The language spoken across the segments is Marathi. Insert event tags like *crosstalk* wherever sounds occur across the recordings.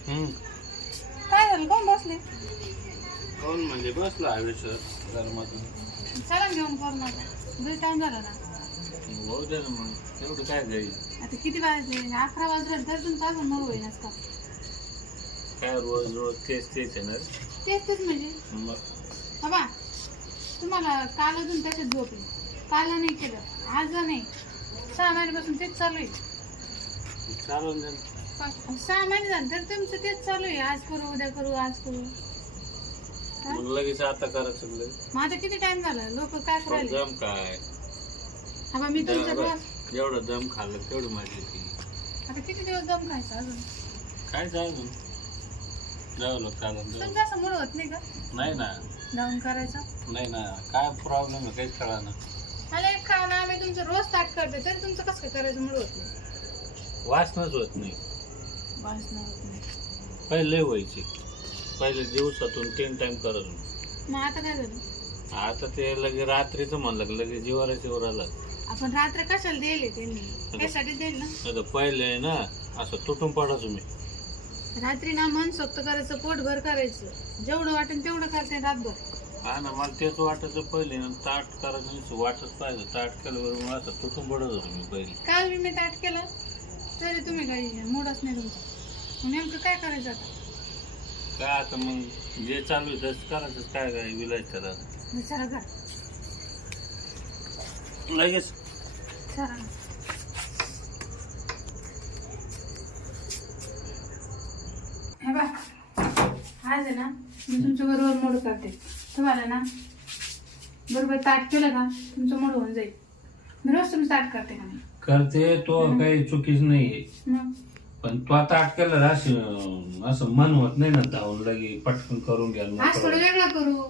काय झालं? कोण बसले? कोण म्हणजे बसलो आयुष्य घरामधून चला ना घेऊन करू नका घरी टाइम झाला ना. होऊ दे ना मग तेवढं काय जाईल आता किती वाजले? अकरा वाजले तर तुमचं अजून नऊ का काय रोज रोज तेच तेच आहे ना? तेच तेच म्हणजे? मग? बाबा तुम्हाला काल अजून तसेच झोपले काल नाही केलं आज नाही. सहा महिन्यापासून तेच चालू आहे. चालून दे ना. सहा महिने झाले तर तुमचं तेच चालू आहे. आज करू उद्या करू आज करू. हा? मग लगेच आता करायचं लगेच. मग आता किती टाइम झाला? लोक काय पण करायले दम काय? हा बा, मी तुमचं. रोज जेवढं दम खाल्लं तेवढं माझी ती आता किती दिवस दम खायचा अजून? काय जाऊ मग? जाऊ लोक चालून जाऊ. तुमचं असं मुलं होत नाही का? नाही ना. जाऊन करायचं? नाही ना. काय प्रॉब्लेम आहे? काहीच कळा ना. मला एक ना मी तुमचं रोज ताट करते तरी तुमचं कसं काय करायचं मुलं होत नाही. वासनाच होत नाही. बस नाही होत नाही. पहिले लय व्हायची. पहिले दिवसातून तीन टाइम करत होतो. मग आता काय झालं? आता ते लगे रात्रीचं म्हणलं की लगे जीवाला जीवर आलं आपण रात्र कशाला दिले त्यांनी? त्यासाठी देईल ना? पहिले आहे ना असं तुटून पडायचो मी. रात्री ना मन सोक्त करायचं पोटभर करायचं. जेवढं वाटेल तेवढं करते रातभर. हा ना मला तेच वाटायचं पहिले ना ताट करायचं वाटच पाहिजे. ताट केल्यावर मग असं तुटून पडत होतो मी पहिले. काल मी मी ताट केलं तरी तुम्ही काही मूडच नाही तुमचा. नेमकं काय करायचं आता? काय आता मग जे चालू आहे तसं करायचं. काय काय विलायचं त्याला? विचारा घा लगेच. चला. हे बा आज आहे ना मी तुमच्या बरोबर मोड करते. तुम्हाला ना बरोबर ताट केलं का तुमचं मोड होऊन जाईल. मी रोज तुम्ही ताट करते का नाही? करते तो काही चुकीच नाहीये. मग? पण तो आता अटकेला असं असं मन होत नाही ना धावून लगे पटकन करून घ्या आज थोडं वेगळं करू.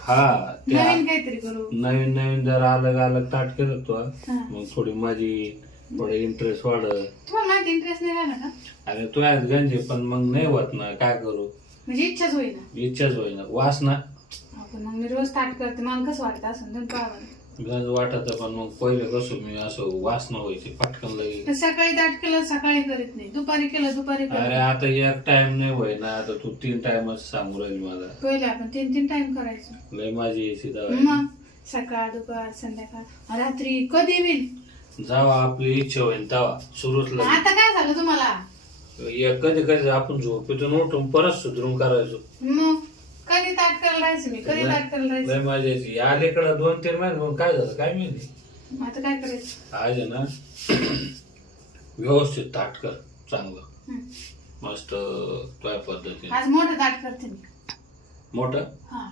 हा नवीन काहीतरी करू. नवीन नवीन जर अलग अलग ताट केलं तो. हा. मग थोडी माझी थोडं इंटरेस्ट वाढत तुम्हाला माहिती इंटरेस्ट नाही राहिला का? अरे तू आज गंजे पण मग नाही होत ना काय करू? म्हणजे इच्छाच होईना. इच्छाच होईना. वासना आपण मग मी रोज ताट करते मला कसं वाटतं असं पाहा गंज वाटत पण मग पहिले कसं मी असं वासना व्हायची पटकन लगे तर सकाळी ताट केलं सकाळी करीत नाही. दुपारी केलं दुपारी अरे करत आता एक टाइम नाही होईना आता तू तीन टाइमच सांगू राहील मला. पहिले आपण तीन तीन टाइम करायचो. लय माझी यायची मग सकाळ दुपार संध्याकाळ रात्री कधी होईल? जावा आपली इच्छा होईल तेव्हा. सुरूच लगे आता काय झालं तुम्हाला? एक कधी कधी आपण झोपेतून उठून परत सुधरून करायचो. मग कधी ताट राहायचं मी कधी करायला लय राहायचं दोन तीन महिने काय झालं काय माहिती मग आता काय करायचं? आज आहे ना *clears throat* व्यवस्थित ताट कर चांगलं. हं. मस्त तुझ्या पद्धतीने. आज मोठं ताट करते मी. मोठं? हा.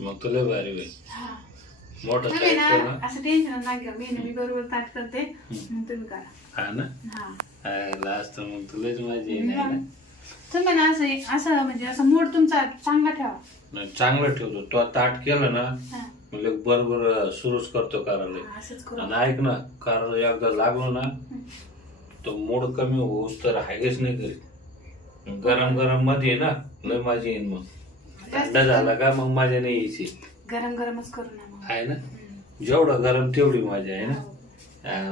मग तुला भारी होईल हा. मोठं तुम्ही ताट कर ना. ना असं टेन्शन नाही घ्या मी मी बरोबर ताट करते. मग तुम्ही करा. हा ना? हा. लास्ट मग तुलाच माझी येईल ना तुम्ही ना असं असं म्हणजे असं मूड तुमचा चांगला ठेवा. नाही, चांगलं ठेवतो. तो ताट केलं ना हा. म्हणजे बरोबर सुरूच करतो करायला हा, असंच करू. आणि ऐक ना कारण एकदा लागलो ना तो मूड कमी होऊस तर हायगेच नाही करीत गरम गरममध्ये ना लय माझी येईन मग. थंड झाला का मग माझ्या नाही यायची. गरम गरमच करू ना मग. आहे ना? हम्म. जेवढं गरम तेवढी माझी आहे ना?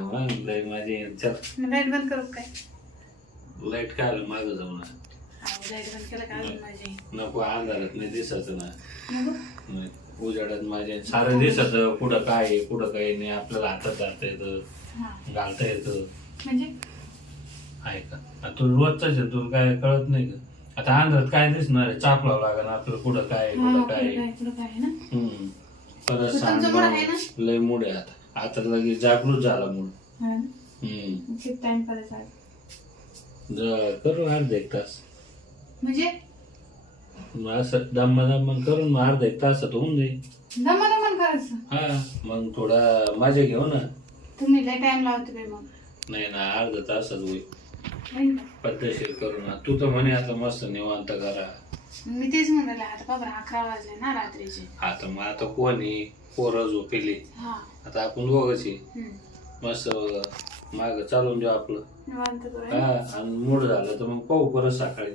हो. मग लय माझी येईन. चल. लाइट बंद करू काय? लाइट काय आलं मागं जाऊ ना लाइट बंद केलं काय अजून माझी? नको अंधारात नाही दिसत ना? नाही, उजेडात माझे सारं दिसत कुठं काय आहे कुठं काय नाही आपल्याला हातात जाता येतं हा. घालता येतं. म्हणजे? आहे का? आता तू रोजच आहे तू काय कळत नाही का? आता अंधारात काय दिसणार आहे? चापलावं लागेल आपलं कुठं काय आहे, हा, कुठं काय आहे. काय पुढं काय आहे ना? हम्म. परत तू तुमचं मूड आहे ना? सांग लय मूड आहे आता. आता लगेच जागृत झाला मूड. हा ना? हम्म. टाइम करायचा आहे? ज- करू अर्धा एक तास. म्हणजे? मग असं दम्मा दम्मा करून मग अर्धा एक तासात होऊन जाईल. दमा दमन करायचं. हा मग थोडा माझ्या घेऊ ना. तुम्ही लय टाइम लावते बाई मग. नाही ना अर्धा तासात होईल. नाही का? पद्धतशीर करू ना. तू तर म्हणे आता मस्त निवांत करा. मी तेच म्हणाले आता बाबा अकरा वाजले ना रात्रीचे. आता मग आता कोणी पोरं झोपेली. हा. आता आपण दोघंच आहे. हम्म. मस्त माग चालून देऊ आपलं. निवांत करू हा आणि मूड झालं तर मग पाहू परत सकाळी.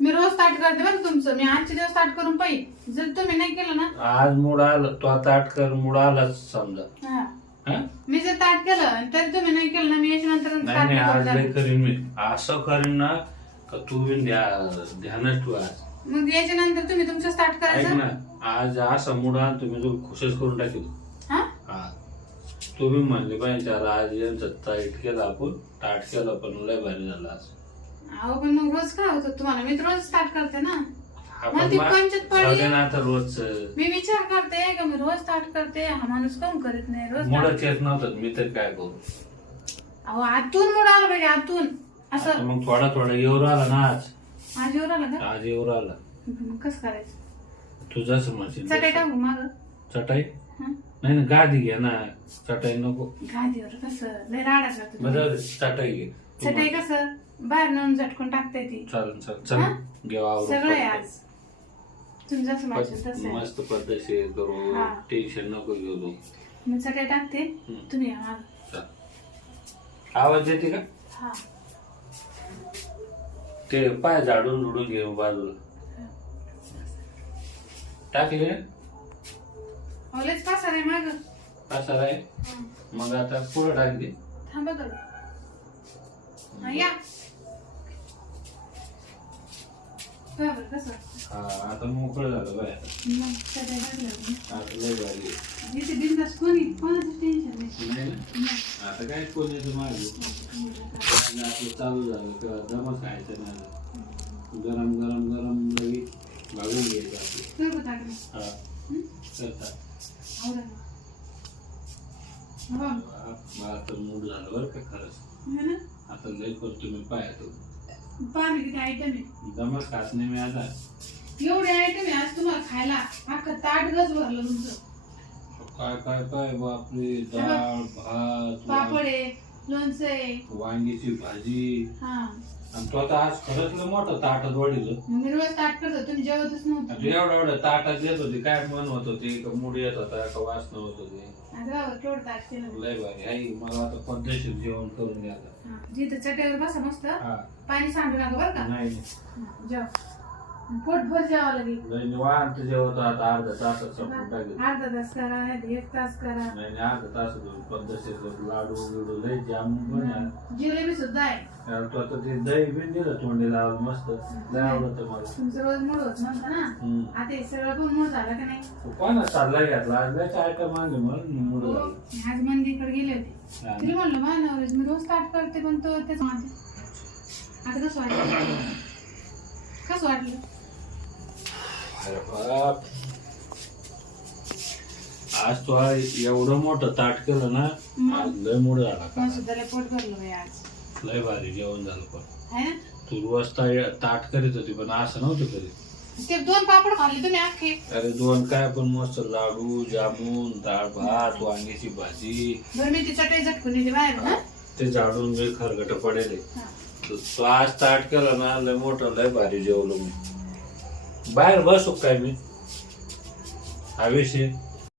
मी रोज स्टार्ट करते बरं तुमचं? मी आजचे दिवस स्टार्ट करून पाहिजे जर तुम्ही नाही केलं ना? आज मूड आलं तो आता आटकर मूड आलाच समजा. हा. हा? मी जर स्टार्ट केलं तरी तुम्ही नाही केलं ना मी याच्यानंतर नाही नाही आज स्टार्ट लय करीन मी. असं करीन ना का तू बी ध्या- ध्यानच ठेव आज. मग याच्यानंतर तुम्ही तुमचं स्टार्ट ऐक करायचं? ना आज असा मूड आण तुम्ही तो खुशच करून टाकेल तुम्ही म्हणले पाहिजे त्याला आज यांचं टाईट केलं आपण टाट केलं पण लय भारी झालं आज. अहो पण मग रोज काय होतं? तुम्हाला मी तर रोज स्टार्ट करते ना. हा पण ती पंचायत पडली. आता रोज मी विचार करते का? मी रोज स्टार्ट करते. हा माणूस काऊन करीत नाही? रोज start- येत नव्हतं मी तर काय करू? अहो आतून मूड आला पाहिजे आतून. आता असं मग थोडा थोडा येऊ राहिला ना आज. माझ्यावर आलं का? आज येऊ मग कसं करायचं? तू जसं म्हणशील चटाई. टाकू माग. चटाई? नाही ना गादी घे ना चटाई नको गादीवर कसं लय राडा करते बरं तुम्ही. जाऊ दे, चटाई घे चटई. कसं बाहेर नेऊन झटकून टाकते ती चालेल चालेल हा? चल घेऊ सगळं आहे. आज तुम्ही जसं म्हणशील पण तसं आहे. मस्त पद्धतशीर करू हा. टेन्शन नको घेऊ तू मी चटई टाकते हम्म. तुम्ही या मागं. चल. आवाज येते का हा ते पाय झाडून झुडून घे बाजूला टाकले ऑलेज पास आहे माग. असं आहे मग आता पुढं टाक दे थांबा हा, या. हा आता मोकळं झालं बाय मग. आता काय कोण आपलं चालू झालं दमा खायचं नाही गरम गरम गरम लगी भागून घ्यायचं आपलं. मला तर मूड झालं बरं का खरंच. है? आता लय करतो मी पाय तो पाहा किती आयटम आहे. दमच खात नाही मी आता. एवढे आयटम आहे आज तुम्हाला खायला अख्खं ताट गज भरलं तुमचं. काय काय काय बापरे? डाळ भात पापड आहे लोणचं आहे. वांगीची भाजी. हा. आणि तो आता आज खरंच लय मोठं ताटात वाढीलं मग मी रोज ताट करतो तुम्ही जेवतच नव्हतं. तू एवढं एवढं ताटात येत होती काय मन होत होती का मूड येत होता का वासना होत होती. आज केवढं ताट केलं. लय भारी. आई मला आता पद्धतशीर जेवण करून द्या आता. हा, जिथं चटईवर बसा मस्त. हा. पाणी सांडू नका बरं का? नाही. हा, जेव. पोट भर जेवा लागेल. लय निवांत जेवत आता अर्धा तासात संपून टाकेल अर्धा तास करा नाही एक तास करा. नाही नाही, अर्धा तास पद्धतशीर लाडू बिडू लय जाम पण आहे. जिलेबी सुद्धा आहे. कारण तू आता ते दही बिन दिलं तोंडी लावलं मस्त. लय आवडत मला. तुमचं रोज मूड होत नव्हतं ना. हम्म. आता हे सगळं पण मूड झालं का नाही? तू कोणा घेतला? आज लयच आयटम आणले म्हणून मूड हो, झालं. मी आज मंदिरकडे गेले होते. हा. तिला म्हणलं माझ्या नवऱ्याच मी रोज स्टार्ट करते पण तो तेच माझं. आता कसं वाटलं? *coughs* कसं वाटलं? अरे बाप. आज तो एवढं मोठं ताट केलं ना आज लय मूड झाला का मला सुद्धा लय पोट भरलं बाई आज. लय भारी जेवण झालं पण. ना? तू रोज ता- ताट करीत होती पण असं नव्हतं करीत. ते दोन पापड खाल्ले तुम्ही अख्खे. अरे दोन काय पण मस्त लाडू जामून डाळ भात वांग्याची भाजी. बरं मी ती चटई झटकून दिली बाहेर ना ते झाडून मी खरगट पडेल. हा. तो आज ताट केलं ना लय मोठं लय भारी जेवलो मी. बाहेर बसू काय मी हा विषय